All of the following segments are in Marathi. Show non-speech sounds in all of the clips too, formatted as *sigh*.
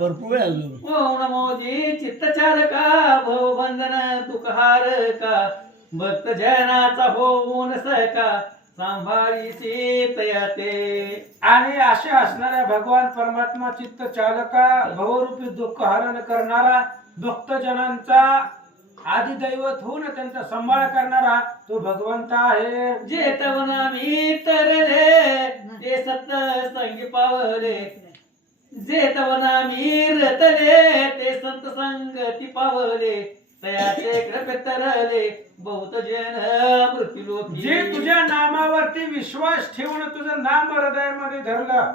भरपूर वेळ अजून. ओम नमोजी चित्तचारका भवबंधन दुःखहारका भक्त जनाचा होऊन तया ते आणि असे असणाऱ्या भगवान परमात्मा चित्त चालका भवरूपी दुःख हरण करणारा भक्तजनांचा आदिदैवत होऊन त्यांचा सांभाळ करणारा तो भगवंत आहे. जे तवना मी तरले ते सत संगी पावले. जे तवना मी रतले ते संत संगती पावले तयाचे कृपे तरले बहुत जन मृत्यू लोकी. जे तुझ्या नामावरती विश्वास ठेवून तुझं नाम हृदयामध्ये धरलं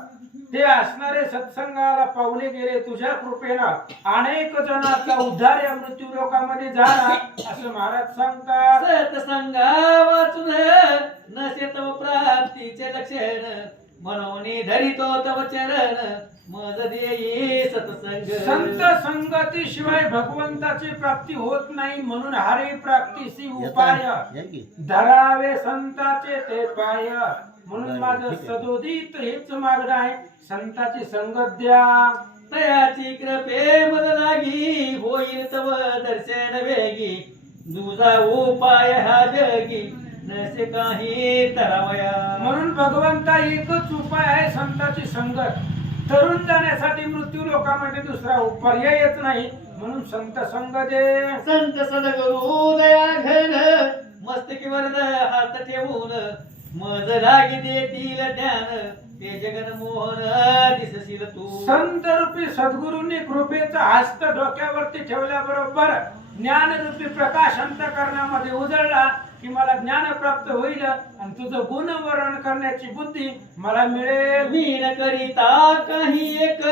ते असणारे सत्संगाला पावले गेले तुझ्या कृपेनं. अनेक जणांचा उद्धार या मृत्यू लोकामध्ये झाला असं महाराज सांगतात. सत्संगा वाचून नसे तव प्राप्तीचे लक्षण म्हणून धरितो तव चरण संत संगती शिवाय भगवंताची प्राप्ती होत नाही म्हणून हरी प्राप्तीशी उपाय. धरावे संताचे ते पाय. म्हणून माझं सदोदित हेच मागणं आहे. संताची संगत द्या. तयाची कृपे मद लागी. होईल तव दर्शन वेगी. दुजा उपाय हा जगी. नसे काही तरावया. म्हणून भगवंता एकच उपाय आहे संताची संगत. तरुण जाण्यासाठी मृत्यू लोकांमध्ये दुसरा पर्याय येत नाही. म्हणून संत संग दे. संत सदगुरु दया घन मस्तकीवर हात ठेवून मज लागी देतील ज्ञान ते जगन मोहन दिसशील तू. संत रूपी सद्गुरूंनी कृपेचा हस्त डोक्यावरती ठेवल्याबरोबर ज्ञान रूपी प्रकाश अंतकरणामध्ये उजळला की मला ज्ञान प्राप्त होईल. आणि तुझं गुणवर्णन करण्याची बुद्धी मला मिळेल. मी न करिता काही एक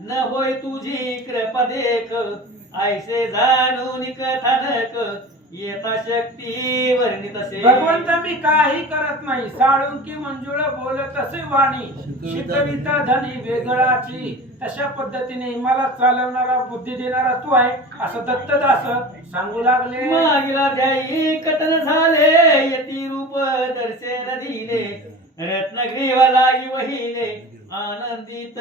न होय तुझी कृपा देख. ऐसे जाणून कथानक. येता शक्ती वर्णित असे. भगवंत मी काही करत नाही. साळुंकी मंजुळ बोलत असे वाणी. शिकविता धनी वेगळाची. तशा पद्धतीने मला चालवणारा बुद्धी देणारा तू आहे. असं दत्तदास सांगू लागले. मागिला ध्यायी कथन झाले. यती रूप दर्शन दिले. रत्नग्रीवा लागी वहिले. आनंदित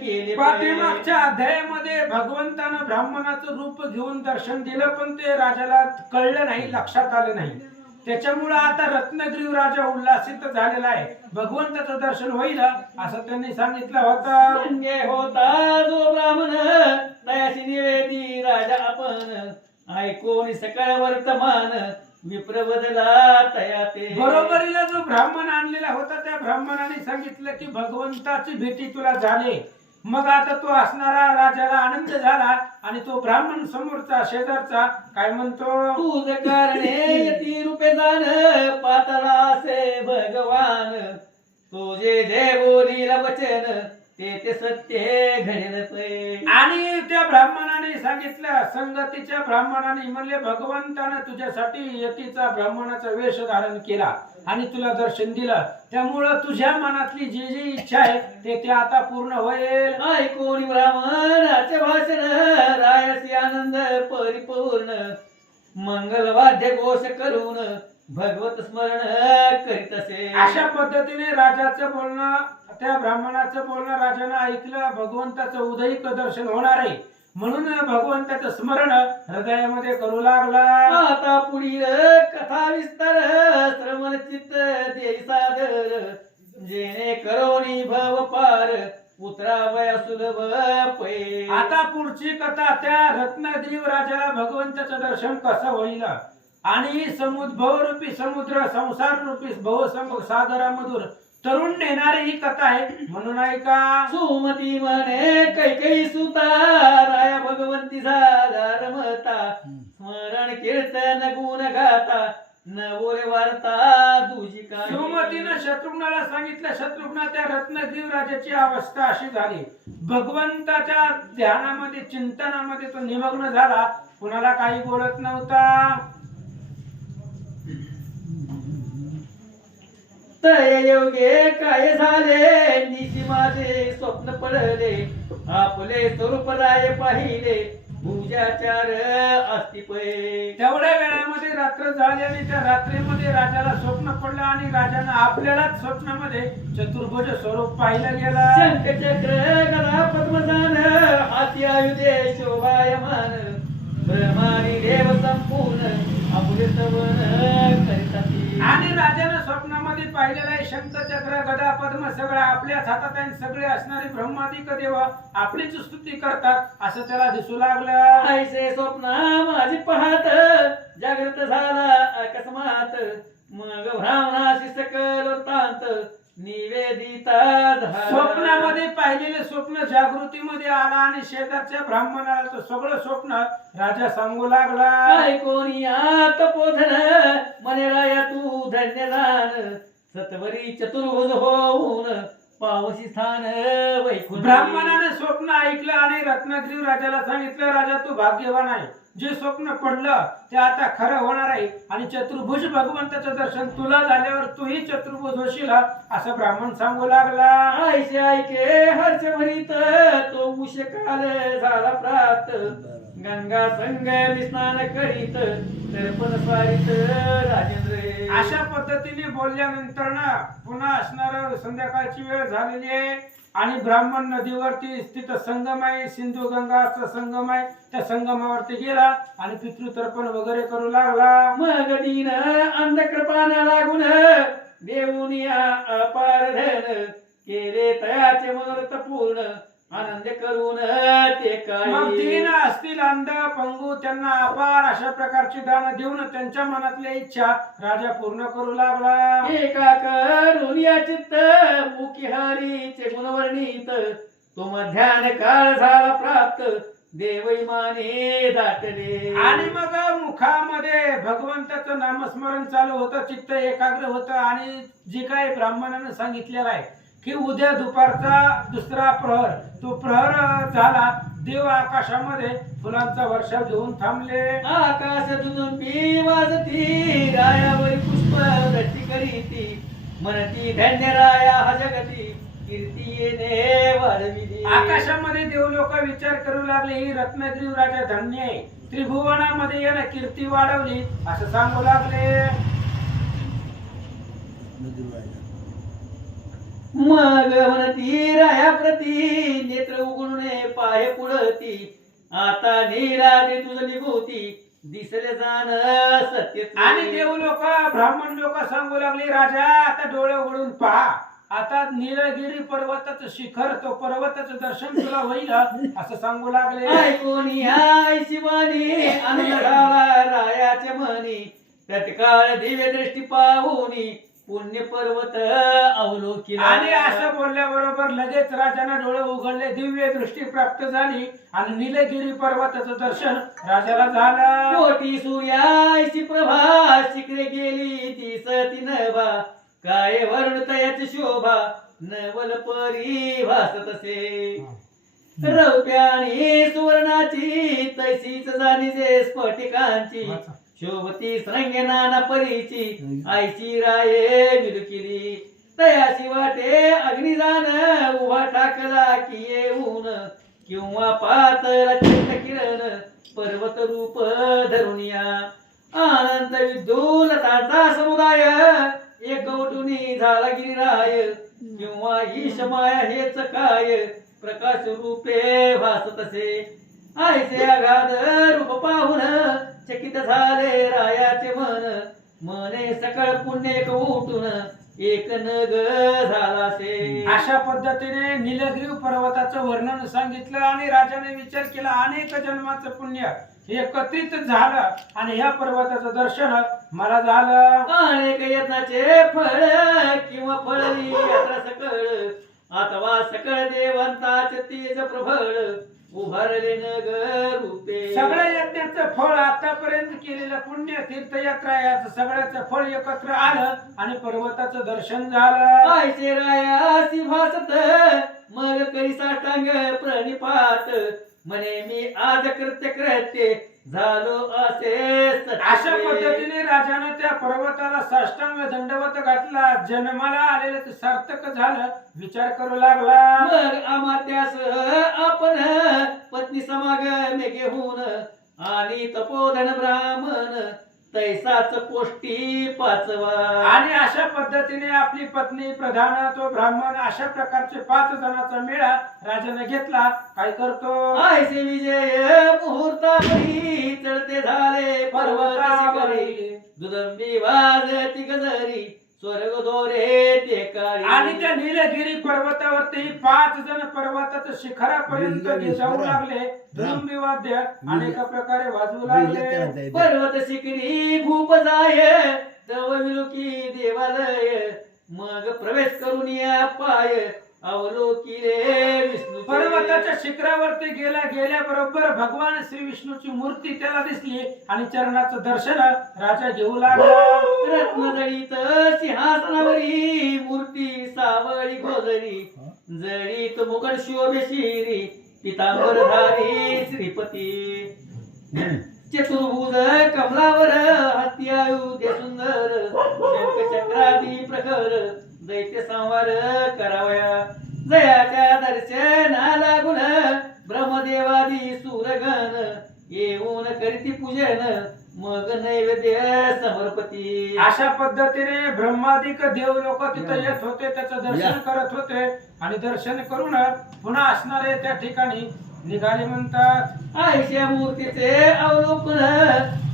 केले पाठीमागच्या अध्यायामध्ये भगवंतानं ब्राह्मणाचं रूप घेऊन दर्शन दिलं पण ते राजाला कळलं नाही लक्षात आलं नाही. त्याच्यामुळं आता रत्नगिरी राजा उल्हासित झालेला आहे. भगवंताचं दर्शन होईल असं त्यांनी सांगितलं होतं. होता जो ब्राह्मण दयाशी निवेदी राजा आपण. ऐकून सकळ वर्तमान विप्रबदला तया ते बरोबरीला जो ब्राह्मण आणलेला होता त्या ब्राह्मणाने सांगितलं की भगवंताची भेटी तुला झाली. मग आता तो असणारा राजाला आनंद झाला आणि तो ब्राह्मण समोरचा शेजारचा काय म्हणतो? तुझ करणे यती रूपे जाण पातळा असे भगवान. तुझे बोलीला वचन ते ते सत्य घडेल पै. आणि त्या ब्राह्मणाने सांगितलं संगतीच्या ब्राह्मणाने म्हणले भगवंतानं तुझ्यासाठी यतीचा ब्राह्मणाचा वेश धारण केला आणि तुला दर्शन दिलं. त्यामुळं तुझ्या मनातली जी जी इच्छा आहे ते ते आता पूर्ण होईल. ऐकून ब्राह्मणाचे भाषण रायसी आनंद परिपूर्ण मंगलवाद्य घोष करून भगवत स्मरण करीत असे. अशा पद्धतीने राजाचं बोलणं त्या ब्राह्मणाचं बोलणं राजानं ऐकलं भगवंताचं उदयिक दर्शन होणार आहे. म्हणून भगवंताचं स्मरण हृदयामध्ये करू लागला. आता पुढील कथा विस्तार श्रवण चित्त देई सादर जेणे करोनी भव पार उतरावया सुलभ पै आता पुढची कथा त्या रत्नदेव राजाला भगवंताचं दर्शन कसं होईल? आणि समुद्र भवरूपी समुद्र संसार रूपी भवसम सागरामधून तरुण नेणारी ही कथा आहे. म्हणून ऐका सुमती म्हणे कैकई सुता राया भगवंती रमता स्मरण कीर्तन गुण गाता न बोले वार्ता दुजी काय सुमतीनं शत्रुघ्नाला सांगितलं शत्रुघ्न त्या रत्नदेव राजाची अवस्था अशी झाली. भगवंताच्या ध्यानामध्ये चिंतनामध्ये तो निमग्न झाला. कुणाला काही बोलत नव्हता. तय योगे काय झाले? निशी माझे स्वप्न पडले. आपले स्वरूप राय पाहिले. भुजाचार असती तेवढ्या वेळामध्ये रात्र झाली आणि त्या रात्रीमध्ये राजाला स्वप्न पडलं आणि राजानं आपल्यालाच स्वप्नामध्ये चतुर्भुज स्वरूप पाहिलं गेलं. शंखचक्र गदा पद्मदान हाती आयुधे शोभायमान. ब्रह्मानी देव संपूर्ण अमृतवन करिताती आणि राजानं स्वप्नामध्ये पाहिलेला आहे शंखचक्र गदा पद्म सगळं आपल्याच हातात आहे सगळे असणारे ब्रह्मादिक देव आपलीच स्तुती करतात असं त्याला दिसू लागलं. ऐसे स्वप्न माझी पाहत जागृत झाला अकस्मात. मग भ्रामणाशी सकल वृत्तांत निवेदिता. स्वप्नामध्ये पाहिलेलं स्वप्न जागृतीमध्ये आला आणि शेजारच्या ब्राह्मणाला तो सगळं स्वप्न राजा सांगू लागला. ऐकोनी तपोधन मने राया तू धन्य जाण सत्वरी चतुर्भुज होऊन पावसी स्थान वैकुंठ. ब्राह्मणाने स्वप्न ऐकलं आणि रत्नागिरी राजाला सांगितलं राजा तू भाग्यवान आहे. जे स्वप्न पडलं ते आता खरं होणार आहे. आणि चतुर्भुज भगवंताचं दर्शन तुला झाल्यावर तूही चतुर्भुज होशील असं ब्राह्मण सांगू लागला ऐसे ऐके हर्ष भरीत तो उशकाल झाला प्राप्त. गंगा संग स्नान करीत तर्पण स्वारीत राजेंद्र अशा पद्धतीने बोलल्यानंतर ना पुन्हा असणार संध्याकाळची वेळ झालेली आहे. आणि ब्राह्मण नदीवरती स्थित संगम आहे सिंधू गंगाचा संगम आहे. त्या संगमावरती गेला आणि पितृतर्पण वगैरे करू लागला. मग दीन अंधकृपान लागून देऊनिया अपार धन केले तयाचे मनोरथ पूर्ण. आनंद करून ते मग तीन असतील अंध पंगू त्यांना अपार अशा प्रकारची दान देऊन त्यांच्या मनातल्या इच्छा राजा पूर्ण करू लागला. एका करून या चित्त मुखी हरीचे गुणवर्णित. तो मध्यान काळ झाला प्राप्त. देवैमाने दाटले. आणि मग मुखामध्ये भगवंताचं नामस्मरण चालू होतं चित्त एकाग्र होतं आणि जे काही ब्राह्मणानं सांगितलेलं आहे की उद्या दुपारचा दुसरा प्रहर तो प्रहर झाला देव आकाशामध्ये फुलांचा वर्षाव घेऊन थांबले. आकाश दुजुंबी वाजती रायावरी पुष्प दट्टी करीती म्हणती धन्य राया हा जगती कीर्ती आकाशामध्ये देव लोक विचार करू लागले ही रत्नागिरी राजा धन्य आहे. त्रिभुवनामध्ये यानं कीर्ती वाढवली असं सांगू लागले. मग म्हणती राया प्रती नेत्र उघडणे पाय पुढती. आता निराने तुझ निभूती दिसले जाण सत्य आणि देव लोक ब्राह्मण लोक सांगू लागले राजा आता डोळे उघडून पहा. आता निलगिरी पर्वताचं शिखर तो पर्वताचं दर्शन तुला होईल असं सांगू लागले. ऐकून या शिवानी झाला रायाच्या मनी. तत्काळ दिव्य दृष्टी पाहुनी. पुण्य पर्वत अवलोकिला आणि असं बोलल्याबरोबर लगेच राजाने डोळे उघडले दिव्य दृष्टी प्राप्त झाली आणि निलगिरी पर्वताचं दर्शन राजाला झालं. कोटी सूर्याशी प्रभा शिकरे गेली दिसती नभा. काय वर्ण तयाची शोभा नवल परी भासत असे रौप्यानी सुवर्णाची तशीच जाणीजे स्फटिकांची. शोभती संगे नाना परीची आईची राये मिलकिली. तयाशी वाटे अग्निदान उभा टाकला की येऊन. किंवा पातळ चित्त किरण पर्वत रूप धरुनिया. अनंत विद्युल ताटा समुदाय. एक गवटुनी झाला गिरिराय किंवा ईश माया हेच काय? प्रकाश रूपे भासत असे. आयसे अगाध रूप पाहून चकित झाले रायाचे मन. मने सकळ पुण्य एक उठून एक नग झालासे. अशा पद्धतीने निलगिरी पर्वताचं वर्णन सांगितलं आणि राजाने विचार केला अनेक जन्माचं पुण्य एकत्रित झालं आणि या पर्वताचं दर्शन मला झालं. अनेक यत्नाचे फळ किंवा फळी यात्रा सकळ अथवा सकळ देवंताचे तेज प्रबळ. उभारले नग रूपे सगळ्या यज्ञाचं फळ आतापर्यंत केलेलं पुण्य तीर्थयात्रा याचं सगळ्याचं फळ एकत्र आलं आणि पर्वताचं दर्शन झालं. रायासी भासत मग करी साष्टांग प्रणिपात. म्हणे मी आज कृत्य कृत्य झालो असे. अशा पद्धतीने राजाने त्या पर्वताला साष्टांग दंडवत घातला. जन्माला आलेलं ते सार्थक झालं. विचार करू लागला. मग पत्नी समागम घेऊन आणि तपोधन ब्राह्मण तैसाच पोष्टी पाचवा. आणि अशा पद्धतीने आपली पत्नी प्रधान तो ब्राह्मण अशा प्रकारचे पाच जणांचा मेळा राजाने घेतला. काय करतो? आयसे विजय मुहूर्तावरी चढते झाले पर्वत दुदंबी वाजती गजरी स्वर्ग दोरे ते काळी. आणि त्या निलगिरी पर्वतावरती पाच जण पर्वताच्या शिखरापर्यंत जाऊ लागले. वाद्य अनेक प्रकारे वाजवू लागले. पर्वत शिखरी भूप जाय दव विलुकी देवालय. मग प्रवेश करून या पाय अवलोकिले विष्णू शिखरावरती गेल्या गेल्याबरोबर भगवान श्री विष्णूची मूर्ती त्याला दिसली आणि चरणाचं दर्शन राजा घेऊ लागला. रत्नजळीत सिंहासनावरी मूर्ती सावळी गोजरी जळीत मुकट शोभे शिरी पितांबरधारी श्रीपती. चतुर्भुज कमलावर हस्ती आयुधे सुंदर शंख चक्रादी प्रखर दैत्य संवार करावया. जयाच्या दर्शना लागून ब्रह्मदेवादी सुरगण येऊन करीती पूजन मग नैवेद्य समर्पती. अशा पद्धतीने ब्रह्मादिक देव लोक तिथे येत होते त्याचं दर्शन करत होते. आणि दर्शन करून पुन्हा असणारे त्या ठिकाणी निघाले म्हणतात. आयशा मूर्तीचे अवलोकन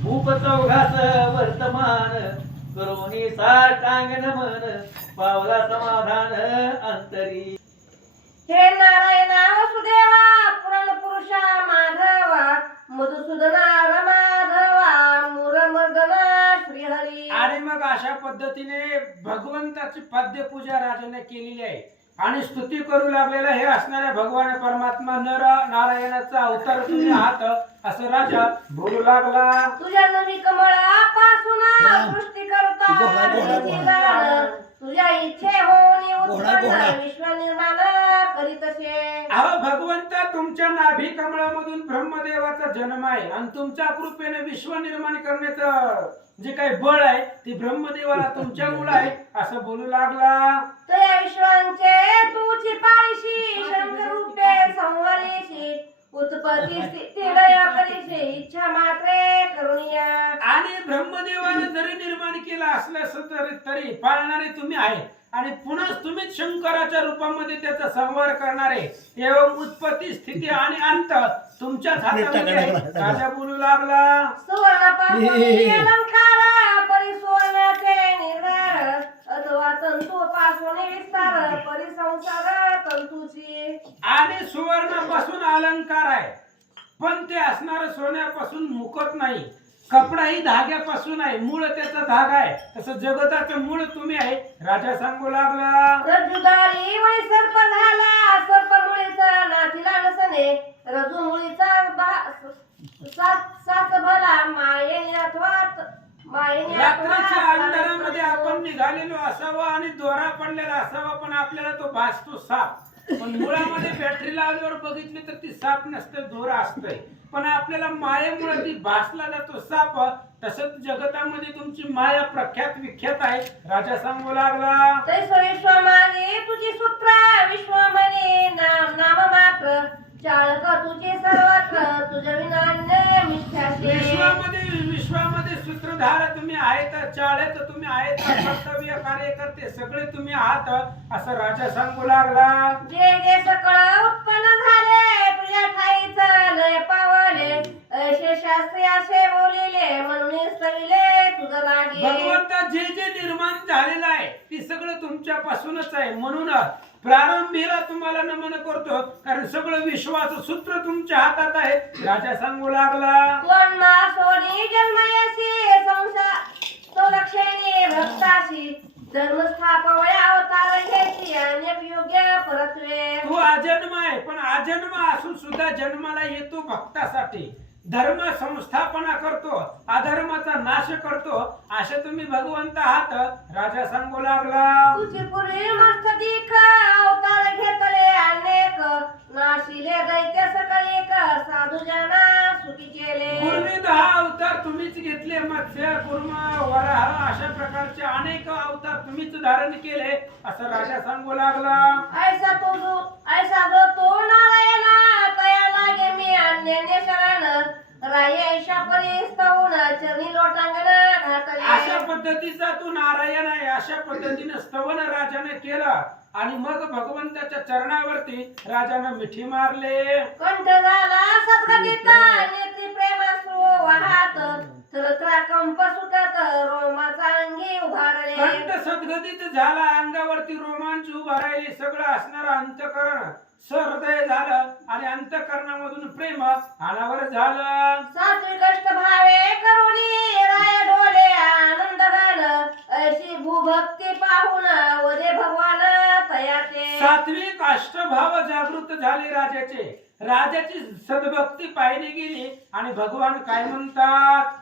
भूप चौघास वर्तमान करोनी साष्टांग नमन पावला समाधान अंतरी. हे नारायणा वसुदेवा पुराण पुरुषा माधवा मधुसूदना रमाधवा मुरमर्दना श्रीहरी. आणि मग अशा पद्धतीने भगवंताची पाद्यपूजा राजाने केलेली आहे. आणि स्तुती करू लागलेला हे असणाऱ्या भगवान परमात्मा नर नारायणाचा अवतार तुम्ही आहात असं राजा बोलू लागला. तुझ्या नवी कमळापासून राम. सृष्टी करता तुझ्या इच्छे होऊन घोडा, उत्पन्न घोडा. विश्व निर्माण करीतसे अहो भगवंता तुमच्या नाभी कमळामधून ब्रह्मदेवाचा जन्म आहे आणि तुमच्या कृपेने विश्व निर्माण करण्याचं जे काही बळ आहे ते ब्रह्मदेवाला तुमच्या मुळे आहे असं बोलू लागला तुझ्या विश्वांचे तुझी पाळीशी शंकर रूपे संवरीशी उत्पत्ती स्थिती लय करीशी इच्छा मात्रे करुणिया। आणि ब्रह्मदेवानं जरी निर्माण केलं असल्यास तरी तरी पाळणारे तुम्ही आहे आणि पुन्हा तुम्हीच शंकराच्या रूपामध्ये त्याचा संहार करणारे एवढ उत्पत्ती स्थिती आणि अंत तुमच्याच हातामध्ये आहे. राजा बोलू लागला. सुवर्णापासून अलंकार परिसुवर्णाचे अथवा तंतू पासून विस्तार परिसंसार तंतूची. आणि सुवर्णापासून अलंकार आहे. पण ते असणार सोन्यापासून मुकत नाही. कपडाही धाग्यापासून आहे. मूळ त्याचा धागा आहे. तसं जगताचं मूळ तुम्ही आहे. राजा सांगू लागला. रज्जुदारी वळी सर्प झाला. सर्प मुळीचा नातीला नसणे रजू मुळीचा बा- सात सात भला मायेने अथवा रात्रीच्या अंधारामध्ये आपण निघालेलो असावा आणि दोरा पडलेला असावा पण आपल्याला तो भासतो साप. पण मुळामध्ये बॅटरी लावल्यावर बघितली तर ती साप नसते दोरा असतोय. पण आपल्याला मायेमुळे ती भासला जातो साप. तसंच जगतामध्ये तुमची माया प्रख्यात विख्यात आहे. राजा सांगू लागला. विश्वमाने तुझी सूत्र विश्वमने. नाम नाम मात्र चाळक तुझे सर्वत्र. तुझे विनान्य मिथ्याशे विश्वामध्ये सूत्रधार तुम्ही आहेत चाळक तुम्ही आहेत कर्तव्य कार्यकर्ते सगळे तुम्ही आहात असं राजा सांगू लागला. जे जे सकळ उत्पन्न झाले तुझ्या ठाईच लय पावले. असे शास्त्री असे बोलिले म्हणून सविले तुझं लागे भगवंता जे जे निर्माण झालेलं आहे ते सगळं तुमच्यापासूनच आहे. म्हणून प्रारंभीला तुम्हाला नमन करतो. कारण सगळं विश्वाचं सूत्र तुमच्या हातात आहे. राजा सांगू लागला. कोण मा जन्मयसी संसार भक्ताशी धर्म स्थापवया अवतार घ्यायची अनेक योग्य परत्वे. तू अजन्म आहे पण अजन्म असून सुद्धा जन्माला येतो भक्तासाठी. धर्म संस्थापना करतो अधर्माचा नाश करतो असे तुम्ही भगवंत आहात. राजा सांगू लागला. अवतार घेतले अनेक. नाशिले दैत्य सकाळी साधू जना सुखी केले. पूर्वी दहा अवतार तुम्हीच घेतले मत्स्य कुर्म वराह अशा प्रकारचे अनेक अवतार तुम्हीच धारण केले असं राजा सांगू लागला. ऐसा तो ऐसा तो नारायणा लागे मी अन्य शरण राय ऐशा परिस्तवून चरणी लोटांगण अशा पद्धतीचा तू नारायण आहे. अशा पद्धतीने स्तवन राजाने केला. आणि मग भगवंताच्या चरणावरती राजानं मिठी मारले. कंठ झाला सद्गतीचा वाहात तर कंप सुटत रोमाचा अंगी उभारले. कंठ सद्गतीत झाला अंगावरती रोमांच उभा राहिले सगळं असणारं अंतकरण सहृदय झालं आणि अंतकरणामधून प्रेम अनावर झालं. सात्विक कष्ट भावे करुणी राय डोले आनंद गान अशी भूभक्ती पाहून वजे भगवान तयाचे सात्विक अष्टभाव जागृत झाले राजाचे. राजाची सद्भक्ती पाहिली गेली आणि भगवान काय म्हणतात?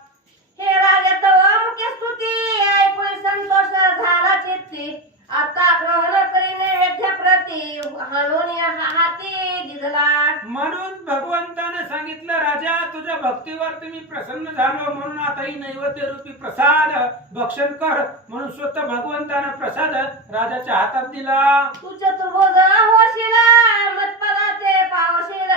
हे राजा तव मुख्य स्तुती ऐकून संतोष झाला चित्ती. आता ग्रहण करी नैवेद्य प्रती हाणून हाती दिधला म्हणून भगवंताने सांगितलं राजा तुझ्या भक्तीवरती मी प्रसन्न झालो म्हणून आता ही नैवेद्य रूपी प्रसाद भक्षण कर. म्हणून स्वतः भगवंताने प्रसाद राजाच्या हातात दिला. तू चतुर्भुज होशील मतपदाते पावशील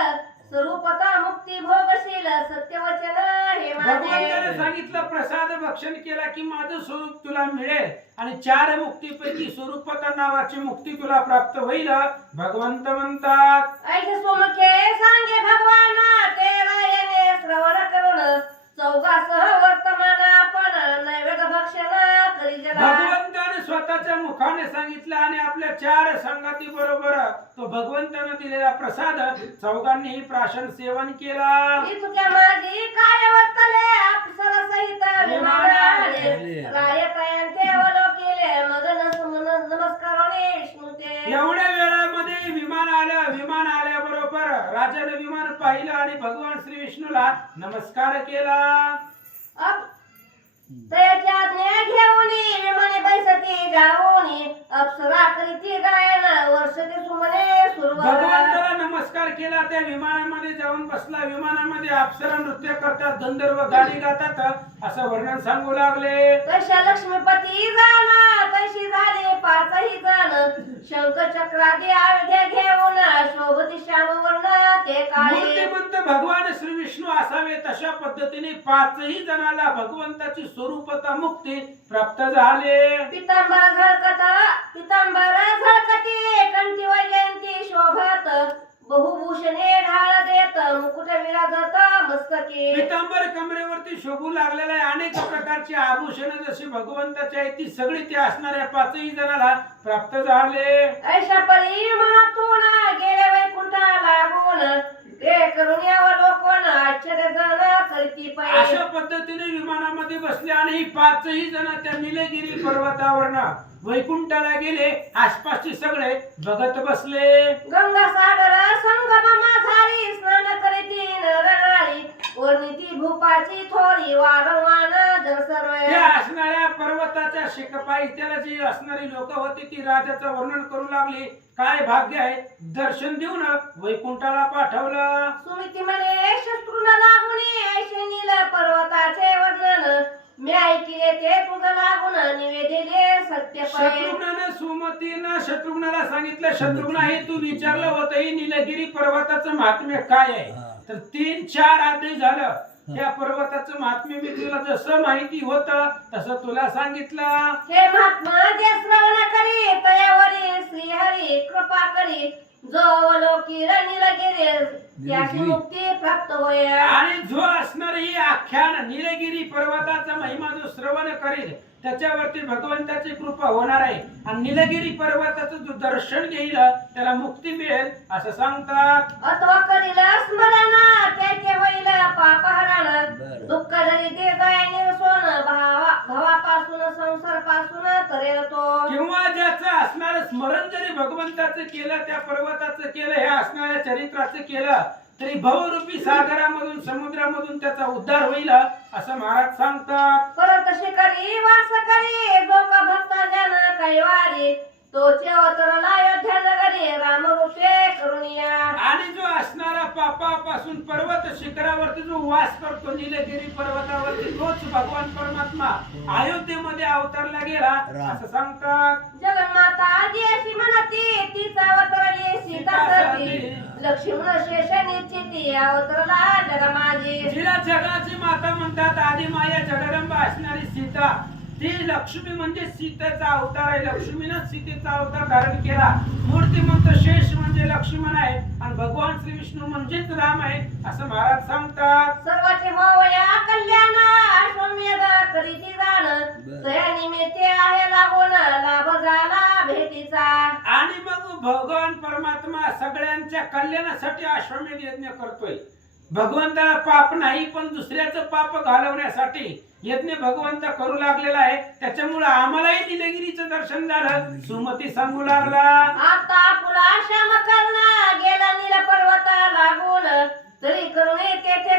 स्वरूपता मुक्ती भोगशील सत्यवचन हे भगवंताने सांगितलं प्रसाद भक्षण केला की माझं स्वरूप तुला मिळेल. आणि चार मुक्तीपैकी स्वरूपता नावाची मुक्ती तुला प्राप्त होईल. भगवंत म्हणतात ऐसे सोमखे सांगे भगवान तेरा येणे श्रवण करून चौघासह वर्तमान आपण नैवेद्य भक्षण भगवंताने स्वतःच्या मुखाने सांगितलं आणि आपल्या चार संगती बरोबर तो भगवंताने दिलेला प्रसाद चौघांनीही प्राशन सेवन केला. इतक्या माझी काय वर्तले अप्सरा सहित विमान आले. रायतायांचे अवलोकिले मग नस- नमस्काराने विष्णूते एवढ्या वेळामध्ये विमान आलं विमान आल्याबरोबर राजाने विमान पाहिलं आणि भगवान श्री विष्णूला नमस्कार केला. अप तयाची आज्ञा घेऊनी विमाने बैसती जाऊनी अप्सरा करीती गायन वर्षते सुमने सुरवात. भगवंताला नमस्कार केला त्या विमानामध्ये जाऊन बसला. विमानामध्ये अप्सरा नृत्य करतात गंधर्व गाणी गातात असं वर्णन सांगू लागले. तशा लक्ष्मीपती जाण तशी झाले पाचही जण. शंख चक्रादी आयुध्य घेऊन शोभती श्याम वर्ण ते काळे. मूर्तिमंत भगवान श्री विष्णू असावे तशा पद्धतीने पाचही जणाला भगवंताची स्वरूपता मुक्ती प्राप्त झाले. पितांबर झळकत पितांबर झळकती कंठी वैजयंती शोभत बहुभूषणे ढाळ देत मुकुट विराजत मस्तकी. पितांबर कमरेवरती शोभू लागलेला आहे अनेक प्रकारची आभूषण जशी भगवंताची आहेत ती सगळी ते असणाऱ्या पाचही जणाला प्राप्त झाले. ऐशा परी मनातून गेले वैकुंठा लागून करून यावं आश्चर्य करीती पै अशा पद्धतीने विमानामध्ये बसले आणि ही पाचही जण त्या निलगिरी पर्वतावरनं वैकुंठाला गेले. आसपासचे सगळे बघत बसले. गंगा सागर संगम माझारी स्नान करीती नरनारी वर्णिती भूपाची थोरी वारंवार शिकपाई त्याला जी असणारी लोक होती ती राजाचं वर्णन करू लागली. काय भाग्य आहे? दर्शन देऊन वैकुंठाला पाठवलं. सुमिती म्हणे शत्रूला लागून ऐशे नील पर्वताचे वर्णन. मी ऐकिले ते तुझं लागून निवेदिले सत्य शत्रुघ्नानं सुमतीनं शत्रुघ्नाला सांगितलं शत्रुघ्न हे तू विचारलं होतं ही निलगिरी पर्वताचं महात्म्य काय आहे? तर तीन चार आधी झालं. त्या पर्वताचं महात्म्य मी तुला जसं माहिती होतं तसं तुला सांगितलं. हे महात्मा जे श्रवण करी तयावरी श्रीहरी कृपा करी जो अवलोकी नीलगिरी. त्याची मुक्ती प्राप्त होय. आणि जो असणार ही आख्यान निलगिरी पर्वताचा महिमा जो श्रवण करेल त्याच्यावरती भगवंताची कृपा होणार आहे. आणि निलगिरी पर्वताचं जो दर्शन घेईल त्याला मुक्ती मिळेल असं सांगतात. अथवा करील स्मरण त्याचे होईल पापहरण दुःख जरी ते जाय निरसोन भावा भावापासून संसारपासून करेल तो. किंवा ज्याचं असणार स्मरण जरी भगवंताचं केलं त्या पर्वताचं केलं हे असणाऱ्या चरित्राचं केलं तरी भवरूपी सागरामधून समुद्रामधून त्याचा उद्धार होईल असं महाराज सांगतात. परत शिकारी वास करी जो भक्त जन कैवारी तोचे अवतरला अयोध्या नगरी राम रूपे करुणिया आणि जो असणारा पापापासून पर्वत शिखरावरती जो वास करतो निलगिरी पर्वतावरती तोच भगवान परमात्मा अयोध्येमध्ये अवतरला गेला. असं सांगतात. जगन्माता जी अशी म्हणती तीच अवतरली सीता सती लक्ष्मण शेष निश्चिती अवतरला जगा माझी जिला जगाची माता म्हणतात आधी माया जगदंबा असणारी सीता. ती लक्ष्मी म्हणजे सीतेचा अवतार आहे. लक्ष्मीनं सीतेचा अवतार धारण केला. मूर्तिमंत शेष म्हणजे लक्ष्मण आहे. आणि भगवान श्री विष्णू म्हणजेच राम आहे असं महाराज सांगतात. सर्वाचे होवया कल्याण अश्वमेध करीती जाण. तया निमित्ते आहे लागून लाभ झाला भेटीचा. आणि मग भगवान परमात्मा सगळ्यांच्या कल्याणासाठी अश्वमेध यज्ञ करतोय. भगवंताला पाप नाही पण दुसऱ्याचं पाप घालवण्यासाठी यज्ञ भगवंत करू लागलेला आहे. त्याच्यामुळे आम्हालाही निलगिरीचं दर्शन झालं. सुमती सांगू लागला. आता पुला श्याम कर्ण गेला नील पर्वता लागून तरी करुणे तेथे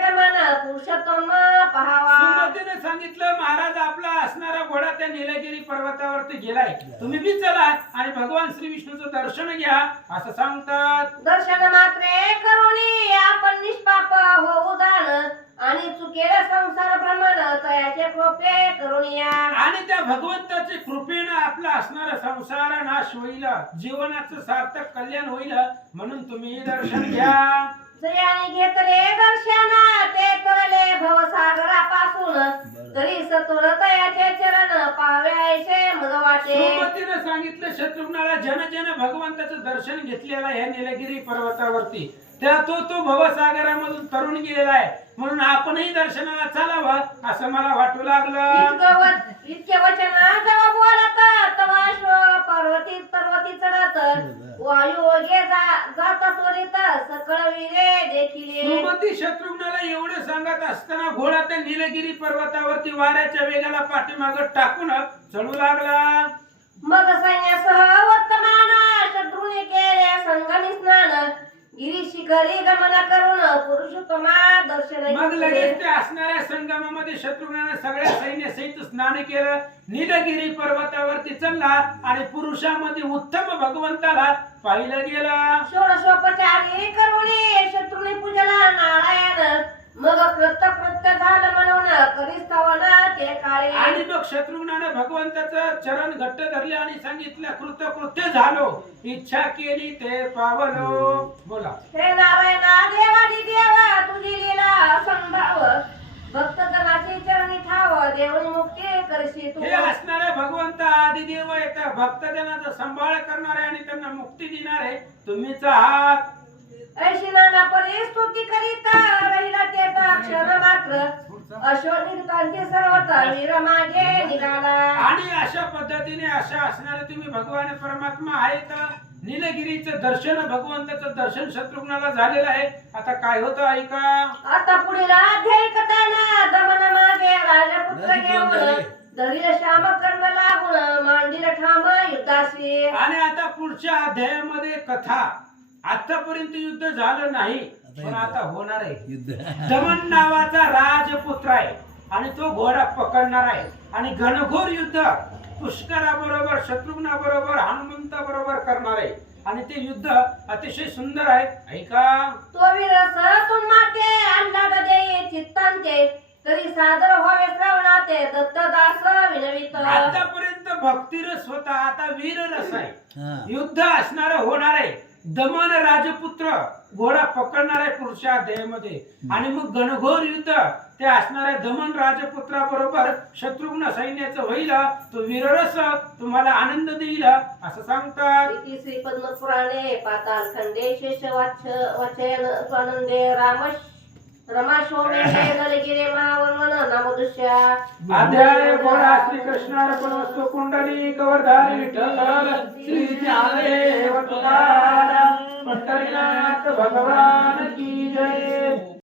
पुरुषोत्तम पहावा. सुमतीने सांगितलं महाराज आपला असणारा घोडा त्या निलगिरी पर्वतावरती गेलाय. तुम्ही बी चला आणि भगवान श्री विष्णूचं दर्शन घ्या असं सांगतात. दर्शन मात्रे करुणी आपण निष्पाप होऊ जाण आणि चुकेल संसार भ्रमण तयाचे कृपे करुणिया. आणि त्या भगवंताच्या कृपेनं आपला असणारा संसार नाश होईल जीवनाचं सार्थक कल्याण होईल म्हणून तुम्ही दर्शन घ्या. जयाने घेतले दर्शन ते करले भवसागरापासून. तरी सतुर तयाचे चरण पाव्याचे मग वाटे सांगितलं शत्रुघ्नाला जन जन भगवंताचं दर्शन घेतलेलं आहे निलगिरी पर्वतावरती. त्या तो तो भवसागरामधून तरुण गेलेला आहे. म्हणून आपणही दर्शनाला चालावं असं मला वाटू लागलं. इतकं वचन जेव्हा बोलत तेव्हा पर्वती पर्वती चढत वायू ओगे जा- जात त्वरित सकळ विरे देखिले. सुमती शत्रुघ्नाला एवढं सांगत असताना घोडा त्या निलगिरी पर्वतावरती वाऱ्याच्या वेगाला पाठीमाग टाकून चढू लागला. मग सैन्यासह वर्तमान शत्रूने केले संगमी स्नान. गिरी शिखरी गमन करून पुरुषोत्तमा मग. लगेच ते असणाऱ्या संगमामध्ये शत्रुघ्नाने सगळ्या सैन्य सहित स्नान केलं निलगिरी पर्वतावरती चढला आणि पुरुषामध्ये उत्तम भगवंताला पाहिलं गेलं षोडशोपचारी करुणी शत्रूने पूजला नारायण मग कृत्य कृत्य झालं म्हणून करिस्तवन ते काळे. आणि मग शत्रुघ्नाने भगवंताचं चरण घट्ट धरले आणि सांगितलं कृत्य कृत्य झालो. इच्छा केली ते पावलो. बोला. हे नारायणा देवादी देवा तुझी लीला संभाव भक्त जनाची चरणी ठाव देवणी मुक्ती करशी तू. हे असणारे भगवंत आदिदेव आहेत. भक्तजनाचा सांभाळ करणारे आणि त्यांना मुक्ती देणारे तुम्हीच आहात. ऐशी नाना परी स्तुती करीत मागे निघाला. आणि अशा पद्धतीने अशा असणारे तुम्ही भगवान परमात्मा आहेत. निलगिरीचं दर्शन भगवंताचं दर्शन शत्रुघ्नाला झालेलं आहे. आता काय होतं ऐका? आता पुढील अध्याय कथाना दमन मागे राजपुत्र घेऊन दरील श्याम कर्ण लागून मांडील ठाम युद्धाशी आणि आता पुढच्या अध्यायामध्ये कथा. आतापर्यंत युद्ध झालं नाही. पण आता होणार आहे. दमन नावाचा राजपुत्र आहे आणि तो घोडा पकडणार आहे. आणि घनघोर युद्ध पुष्कराबरोबर शत्रुघ्नाबरोबर हनुमंता बरोबर करणार आहे. आणि ते युद्ध अतिशय सुंदर आहे. ऐका. तो विरस तुम्हाते आल्हाद देई चित्तांते तरी सादर व्हावे श्रवणाते दत्तदास विनवित आतापर्यंत भक्तिरस होता आता वीररस आहे. युद्ध असणार होणार आहे. दमन राजपुत्र घोडा पकडणार आहे पुढच्या अध्यायामध्ये आणि मग घनघोर युद्ध ते असणाऱ्या दमन राजपुत्राबरोबर शत्रुघ्न सैन्याचं होईल तो वीररस तुम्हाला आनंद देईल असं सांगतात. इति श्री पद्मपुराणे पाताल खंडे शेष वाच वचन स्वानंदे राम रमाशोमे *laughs* नलगिरे महावर्मन नामदुष्या अध्याय घोडा श्री कृष्णार्पण वस्तू कुंडली कवरधारी विठ्ठल श्री ज्ञानदेव तुकाराम भगवान की